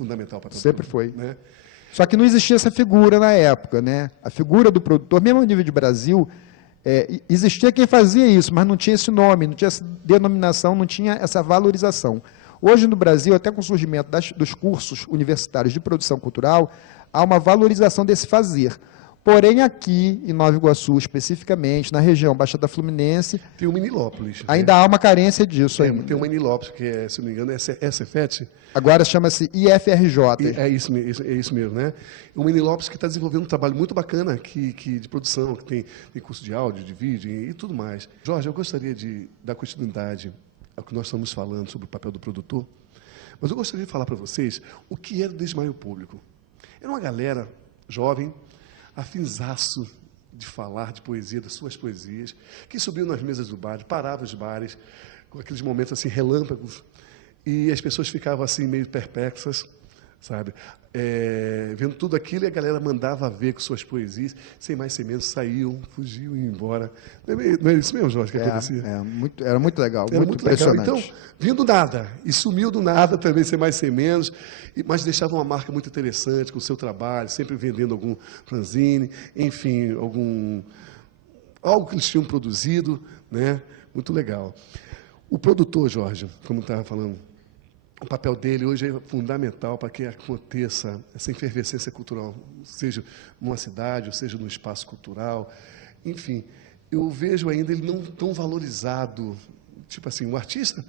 fundamental para todo Sempre mundo, foi. né? Só que não existia essa figura na época, né? A figura do produtor, mesmo a nível de Brasil, existia quem fazia isso, mas não tinha esse nome, não tinha essa denominação, não tinha essa valorização. Hoje no Brasil, até com o surgimento dos cursos universitários de produção cultural, há uma valorização desse fazer. Porém, aqui em Nova Iguaçu, especificamente, na região Baixada Fluminense, tem o Minilópolis. Ainda há uma carência disso ainda. Tem uma Minilópolis, que é, se não me engano, é SFET. Agora chama-se IFRJ. É isso mesmo, né? O Minilópolis que está desenvolvendo um trabalho muito bacana aqui, de produção, que tem curso de áudio, de vídeo e tudo mais. Jorge, eu gostaria de dar continuidade ao que nós estamos falando sobre o papel do produtor, mas eu gostaria de falar para vocês o que era o Desmaio Público. Era uma galera jovem, afinzaço de falar de poesia, das suas poesias, que subiam nas mesas do bar, parava os bares, com aqueles momentos assim, relâmpagos, e as pessoas ficavam assim, meio perplexas, sabe? Vendo tudo aquilo, e a galera mandava ver com suas poesias, sem mais sem menos, saíam, fugiam e iam embora. Não é isso mesmo, Jorge, que acontecia? Era muito legal, era muito impressionante. Legal. Então, vindo nada, e sumiu do nada também, sem mais sem menos, mas deixava uma marca muito interessante com o seu trabalho, sempre vendendo algum fanzine, enfim, algo que eles tinham produzido, né? Muito legal. O produtor, Jorge, como estava falando, o papel dele hoje é fundamental para que aconteça essa efervescência cultural, seja numa cidade, ou seja no espaço cultural. Enfim, eu vejo ainda ele não tão valorizado. Tipo assim, o artista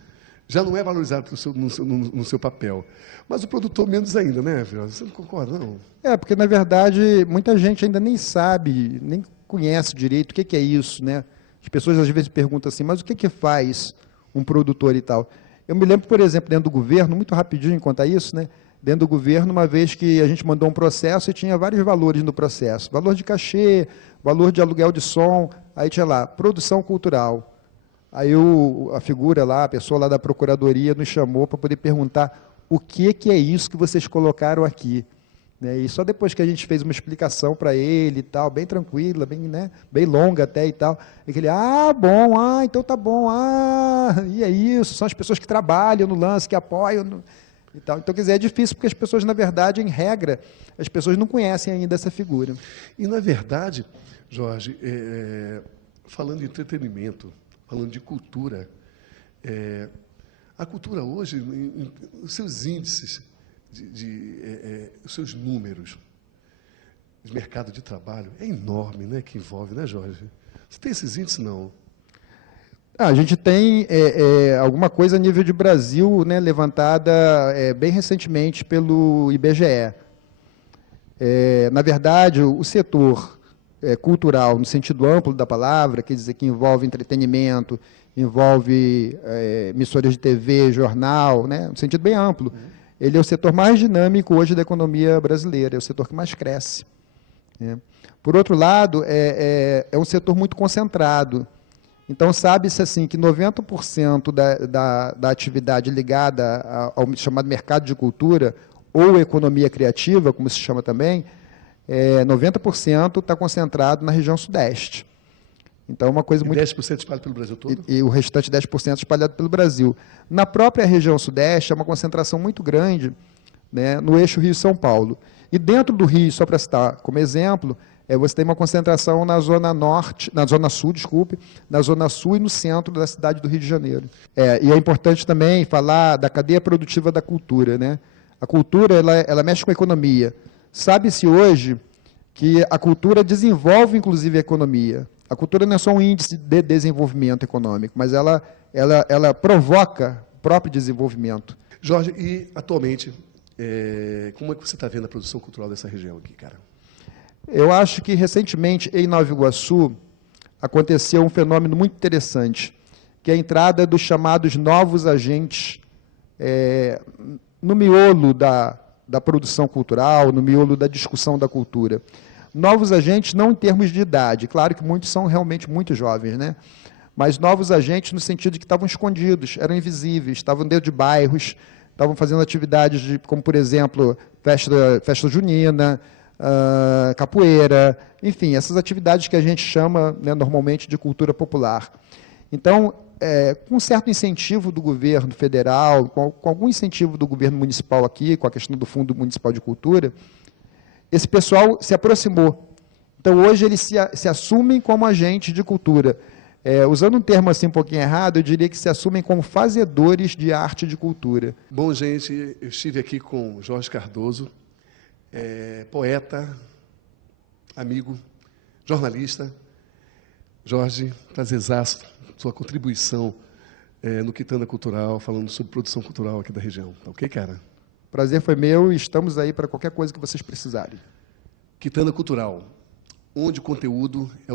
já não é valorizado no seu papel. Mas o produtor menos ainda, né, Fernando? Você não concorda, não? Porque, na verdade, muita gente ainda nem sabe, nem conhece direito o que é isso, né? As pessoas, às vezes, perguntam assim, mas o que faz um produtor e tal? Eu me lembro, por exemplo, dentro do governo, muito rapidinho contar isso, né? Dentro do governo, uma vez que a gente mandou um processo e tinha vários valores no processo. Valor de cachê, valor de aluguel de som, aí tinha lá, produção cultural. Aí a figura lá, a pessoa lá da procuradoria nos chamou para poder perguntar o que é isso que vocês colocaram aqui. Né? E só depois que a gente fez uma explicação para ele e tal, bem tranquila, bem longa até e tal, é que ele, bom, então tá bom, e é isso, são as pessoas que trabalham no lance, que apoiam e tal. Então, quer dizer, é difícil porque as pessoas, na verdade, em regra, as pessoas não conhecem ainda essa figura. E, na verdade, Jorge, falando de entretenimento, falando de cultura, a cultura hoje, os seus índices, os seus números de mercado de trabalho é enorme, né, que envolve, né, Jorge? Você tem esses índices, não? A gente tem alguma coisa a nível de Brasil, né, levantada bem recentemente pelo IBGE. Na verdade, o setor cultural, no sentido amplo da palavra, quer dizer que envolve entretenimento, envolve emissoras de TV, jornal, né, no sentido bem amplo. Ele é o setor mais dinâmico hoje da economia brasileira, é o setor que mais cresce. Né? Por outro lado, é um setor muito concentrado. Então, sabe-se assim, que 90% da atividade ligada ao chamado mercado de cultura, ou economia criativa, como se chama também, 90% está concentrado na região sudeste. Então, uma coisa muito... 10% espalhado pelo Brasil todo? E o restante 10% espalhado pelo Brasil. Na própria região sudeste, é uma concentração muito grande, né, no eixo Rio-São Paulo. E dentro do Rio, só para citar como exemplo, você tem uma concentração na zona norte, na zona sul, desculpe, na zona sul e no centro da cidade do Rio de Janeiro. E é importante também falar da cadeia produtiva da cultura, né? A cultura, ela mexe com a economia. Sabe-se hoje que a cultura desenvolve, inclusive, a economia. A cultura não é só um índice de desenvolvimento econômico, mas ela provoca o próprio desenvolvimento. Jorge, e atualmente, como é que você está vendo a produção cultural dessa região aqui, cara? Eu acho que, recentemente, em Nova Iguaçu, aconteceu um fenômeno muito interessante, que é a entrada dos chamados novos agentes no miolo da produção cultural, no miolo da discussão da cultura. Novos agentes não em termos de idade, claro que muitos são realmente muito jovens, né? Mas novos agentes no sentido de que estavam escondidos, eram invisíveis, estavam dentro de bairros, estavam fazendo atividades como, por exemplo, festa junina, capoeira, enfim, essas atividades que a gente chama, né, normalmente de cultura popular. Então, com um certo incentivo do governo federal, com algum incentivo do governo municipal aqui, com a questão do Fundo Municipal de Cultura, esse pessoal se aproximou. Então, hoje, eles se assumem como agentes de cultura. Usando um termo assim um pouquinho errado, eu diria que se assumem como fazedores de arte e de cultura. Bom, gente, eu estive aqui com Jorge Cardoso, poeta, amigo, jornalista. Jorge, prazerzaço, sua contribuição no Quitanda Cultural, falando sobre produção cultural aqui da região. Tá ok, cara? Prazer foi meu e estamos aí para qualquer coisa que vocês precisarem. Quitanda Cultural, onde o conteúdo é o